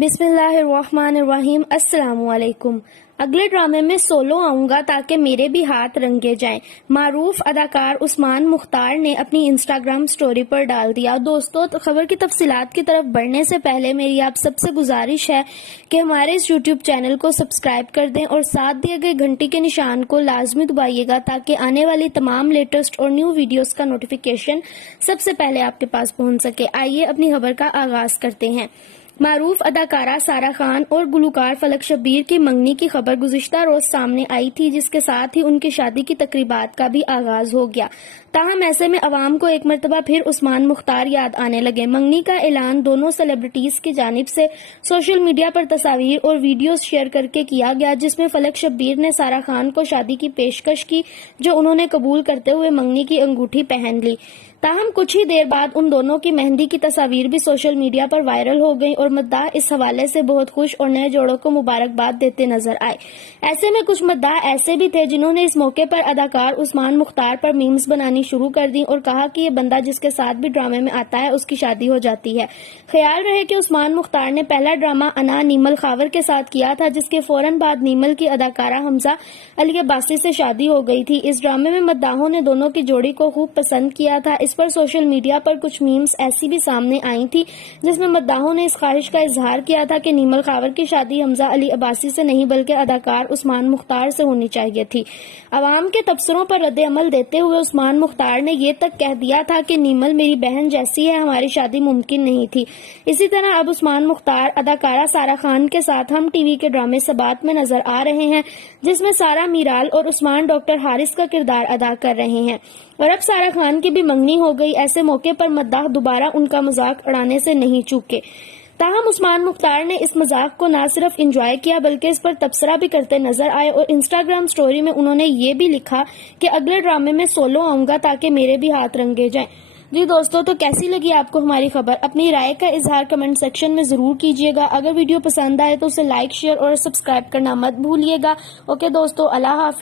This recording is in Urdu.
بسم اللہ الرحمن الرحیم۔ السلام علیکم۔ اگلے ڈرامے میں سولو آؤں گا تاکہ میرے بھی ہاتھ رنگے جائیں، معروف اداکار عثمان مختار نے اپنی انسٹاگرام سٹوری پر ڈال دیا۔ دوستو، خبر کی تفصیلات کی طرف بڑھنے سے پہلے میری آپ سب سے گزارش ہے کہ ہمارے اس یوٹیوب چینل کو سبسکرائب کر دیں اور ساتھ دیے گئے گھنٹی کے نشان کو لازمی دبائیے گا تاکہ آنے والی تمام لیٹسٹ اور نیو ویڈیوز کا نوٹیفیکیشن سب سے پہلے آپ کے پاس پہنچ سکے۔ آئیے اپنی خبر کا آغاز کرتے ہیں۔ معروف اداکارہ سارہ خان اور گلوکار فلک شبیر کی منگنی کی خبر گزشتہ روز سامنے آئی تھی، جس کے ساتھ ہی ان کی شادی کی تقریبات کا بھی آغاز ہو گیا۔ تاہم ایسے میں عوام کو ایک مرتبہ پھر عثمان مختار یاد آنے لگے۔ منگنی کا اعلان دونوں سیلیبریٹیز کی جانب سے سوشل میڈیا پر تصاویر اور ویڈیوز شیئر کر کے کیا گیا، جس میں فلک شبیر نے سارہ خان کو شادی کی پیشکش کی، جو انہوں نے قبول کرتے ہوئے منگنی کی انگوٹھی پہن لی۔ تاہم کچھ ہی دیر بعد ان دونوں کی مہندی کی تصاویر بھی سوشل میڈیا پر وائرل ہو گئیں اور مداح اس حوالے سے بہت خوش اور نئے جوڑوں کو مبارکباد دیتے نظر آئے۔ ایسے میں کچھ مداح ایسے بھی تھے جنہوں نے اس موقع پر اداکار عثمان مختار پر میمز بنانی شروع کر دی اور کہا کہ یہ بندہ جس کے ساتھ بھی ڈرامے میں آتا ہے اس کی شادی ہو جاتی ہے۔ خیال رہے کہ عثمان مختار نے پہلا ڈرامہ انا نیمل خاور کے ساتھ کیا تھا، جس کے فوراً بعد نیمل کی اداکارہ حمزہ علی عباسی سے شادی ہو گئی تھی۔ اس ڈرامے میں مداحوں نے دونوں کی جوڑی کو خوب پسند کیا تھا۔ اس پر سوشل میڈیا پر کچھ میمز ایسی بھی سامنے آئی تھی جس میں مداحوں نے اس خواہش کا اظہار کیا تھا کہ نیمل خاور کی شادی حمزہ علی عباسی سے نہیں بلکہ اداکار عثمان مختار سے ہونی چاہیے تھی۔ عوام کے تبصروں پر رد عمل دیتے ہوئے عثمان مختار نے یہ تک کہہ دیا تھا کہ نیمل میری بہن جیسی ہے، ہماری شادی ممکن نہیں تھی۔ اسی طرح اب عثمان مختار اداکارہ سارہ خان کے ساتھ ہم ٹی وی کے ڈرامے ثبات میں نظر آ رہے ہیں، جس میں سارہ میرال اور عثمان ڈاکٹر حارث کا کردار ادا کر رہے ہیں، اور اب سارہ خان کی بھی منگنی ہو گئی۔ ایسے موقع پر مداح دوبارہ ان کا مذاق اڑانے سے نہیں چوکے۔ تاہم عثمان مختار نے اس مذاق کو نہ صرف انجوائے کیا بلکہ اس پر تبصرہ بھی کرتے نظر آئے، اور انسٹاگرام سٹوری میں انہوں نے یہ بھی لکھا کہ اگلے ڈرامے میں سولو آؤں گا تاکہ میرے بھی ہاتھ رنگے جائیں۔ جی دوستو، تو کیسی لگی آپ کو ہماری خبر؟ اپنی رائے کا اظہار کمنٹ سیکشن میں ضرور کیجیے گا۔ اگر ویڈیو پسند آئے تو اسے لائک، شیئر اور سبسکرائب کرنا مت بھولیے گا۔ اوکے دوستو، اللہ حافظ۔